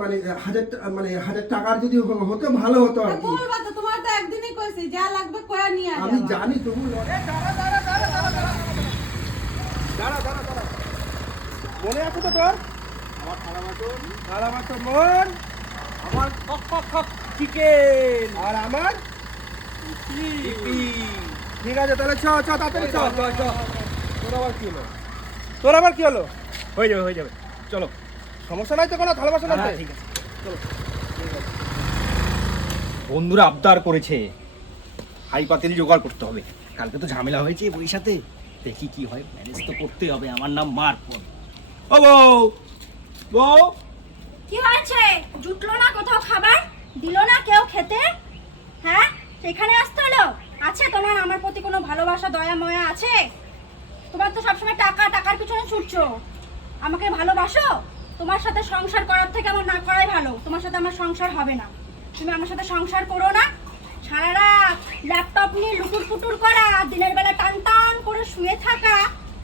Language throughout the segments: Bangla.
মানে হাজার মানে হাজার টাকার যদি হতো ভালো হতো আর কি। তোমার তো একদিনই কইছি যা লাগবে কয়া নিয়ে আমি জানি তবু দাঁড়া, দাঁড়া, দাঁড়া, দাঁড়া, দাঁড়া। দাঁড়া, দাঁড়া, দাঁড়া। মনে আছে তো তোর? আমার থালা থালা মন কক চিকেন আর আমার ঠিক আছে তাহলে চ চ তাড়াতাড়ি চ চ চ। তোর আবার কি হলো? তোর আবার কি হলো? হয়ে যাবে হয়ে যাবে। চলো। সমস্যা নাই তো কোনো থালা বাসন আছে ঠিক আছে। বন্ধুরা আবদার করেছে। হাই পাতিল জোগাড় করতে হবে। কালকে তো ঝামেলা হয়েছে বই সাথে। দেখি কি হয় ম্যানেজ তো করতে হবে। আমার নাম মারফত ও বউ বউ। কি হয়েছে? জুটলো না কোথাও খাবার? দিলো না কেউ খেতে? হ্যাঁ? সেখানে আসতে হলো? আছে তোমার আমার প্রতি কোনো ভালোবাসা দয়া ময়া আছে? তোমার তো সবসময় টাকা টাকার পিছনে ছুটছো। আমাকে ভালোবাসো? তোমার সাথে সংসার করার থেকে আমার না করাই ভালো। তোমার সাথে আমার সংসার হবে না। তুমি আমার সাথে সংসার করো না। সারা রাত ল্যাপটপ নিয়ে লুটুর পুটুর করা দিনের বেলা টান টান করে শুয়ে থাকা।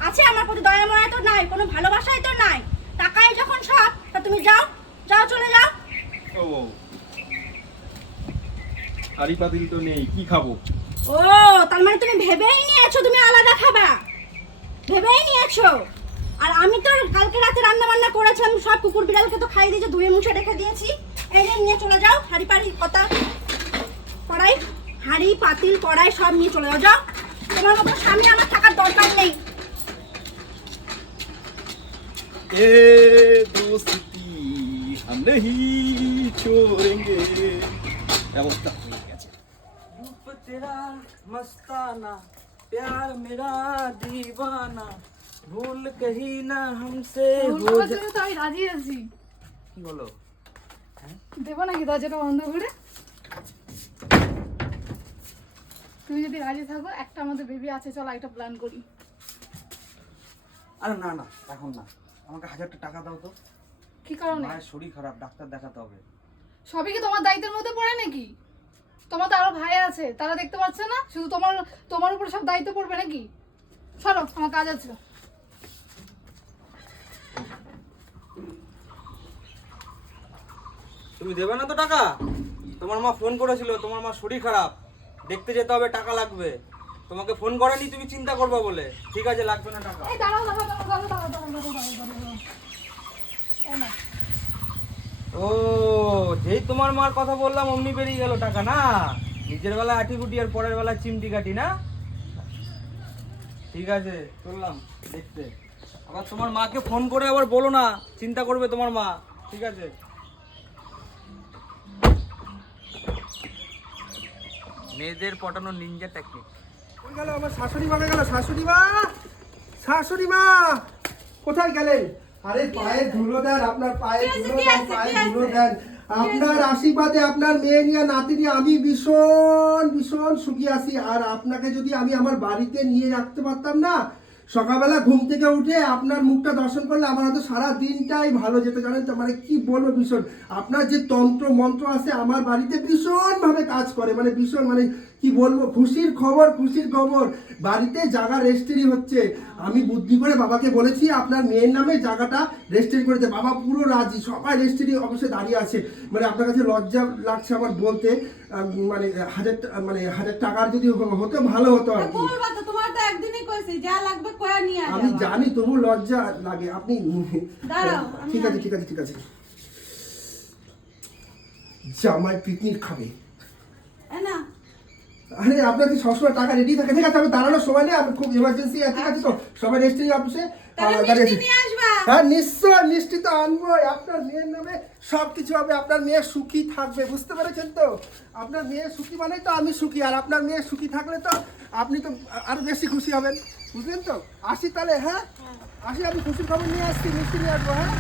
আছে আমার প্রতি দয়া ময়া তো নাই কোনো ভালোবাসাই তো নাই। টাকাই যখন সব তা তুমি যাও যাও চলে যাও। ও হাড়ি পাতিল তো নেই কি খাব? ও তার মানে তুমি ভেবেই নিয়েছো তুমি আলাদা খাবা? ভেবেই নিয়েছো? আর আমি তো কালকে রাতে রান্না বান্না করেছিলাম সব কুকুর বিড়ালকে তো খাই দিয়েছে ধুয়ে মুছে রেখে দিয়েছি এই যে নিয়ে চলে যাও হাড়ি পাড়ি কথা কড়াই হাড়ি পাতিল কড়াই সব নিয়ে চলে যাও যাও তোমার মতো স্বামী আমার থাকার দরকার নেই ए दोस्ती हम नहीं छोड़ेंगे ব্যবস্থা হয়ে গেছে रूप तेरा मस्ताना प्यार मेरा दीवाना ভুল কহি না হামসে ভুল তো আমি রাজি আছি। কি বলো? হ্যাঁ? দেবো নাকি দরজাটা বন্ধ করে? তুমি যদি রাজি থাকো একটা আমাদের বেবি আছে চলো একটা প্ল্যান করি। আরে না না এখন না। আমাকে হাজারটা টাকা দাও তো। কি কারণে? মায়ের শরীর খারাপ ডাক্তার দেখাতে হবে। সবই কি তোমার দায়িত্বের মধ্যে পড়ে নাকি? তোমার তো আরও ভাই আছে তারা দেখতে পাচ্ছে না? শুধু তোমার তোমার উপর সব দায়িত্ব পড়বে নাকি? সরো আমার কাজ আছে। তুমি দেবে না তো টাকা? তোমার মা ফোন করেছিল তোমার মা শরীর খারাপ। দেখতে যেতে হবে টাকা লাগবে। তোমাকে ফোন করেনি তুমি চিন্তা করবে বলে। ঠিক আছে লাগবে না টাকা। ও যেই তোমার মার কথা বললাম অমনি বেরিয়ে গেল টাকা না? নিজের বেলা আটিগুটি আর পরের বেলা চিমটি কাটি না? ঠিক আছে চললাম দেখতে। আবার তোমার মাকে ফোন করে আবার বলো না চিন্তা করবে তোমার মা ঠিক আছে? মেয়েদের পটানো নিনজা টেকনিক কই গেল? আমার শাশুড়ি মা গেল। শাশুড়ি মা! শাশুড়ি মা! কোথায় গেলেন আরে পায়ে ধুলো দেন আপনার পায়ে ধুলো দেন পায়ে ধুলো দেন। আপনার আশীর্বাদে আপনার মেয়ে নিয়ে নাতি নিয়ে আমি ভীষণ ভীষণ সুখী আছি। আর আপনাকে যদি আমি আমার বাড়িতে নিয়ে রাখতে পারতাম না সকালবেলা ঘুম থেকে উঠে আপনার মুখটা দর্শন করলে আমার হয়তো সারা দিনটাই ভালো যেতে, জানেন তো? মানে কি বলব ভীষণ। আপনার যে তন্ত্র মন্ত্র আছে, আমার বাড়িতে ভীষণভাবে কাজ করে মানে ভীষণ মানে কি বলব, খুশির খবর খুশির খবর বাড়িতে জায়গা রেজিস্ট্রি হচ্ছে। আমি বুদ্ধি করে বাবাকে বলেছি, আপনার মেয়ের নামে জায়গাটা রেজিস্ট্রি করে দে। বাবা পুরো রাজি, সবাই রেজিস্ট্রি অফিসে দাঁড়িয়ে আছে। মানে আপনার কাছে লজ্জা লাগছে আমার বলতে। মানে হাজার মানে হাজার টাকার যদি হতো ভালো হতো আর কি। তোমার তো একদিনই কইছি যা লাগবে কয়া নিয়ে আমি জানি তবু লজ্জা লাগে। আপনি দাঁড়াও, ঠিক আছে ঠিক আছে ঠিক আছে। জামাই পিকনিক খাবে। না। আরে আপনার কি সবসময় টাকা রেডি থাকে? ঠিক আছে আমি দাঁড়ানোর সময় নেই আমি খুব ইমার্জেন্সি আছে ঠিক আছে তো? সবাই আছি। নিয়ে হ্যাঁ নিশ্চয় মিষ্টি তো আনবোই। আপনার মেয়ের নামে সব কিছু হবে। আপনার মেয়ে সুখী থাকবে বুঝতে পেরেছেন তো? আপনার মেয়ে সুখী মানেই তো আমি সুখী আর আপনার মেয়ে সুখী থাকলে তো আপনি তো আরও বেশি খুশি হবেন। বুঝলেন তো? আসি তাহলে হ্যাঁ। আসি আমি খুশির খবর নিয়ে আসছি মিষ্টি নিয়ে আসব হ্যাঁ?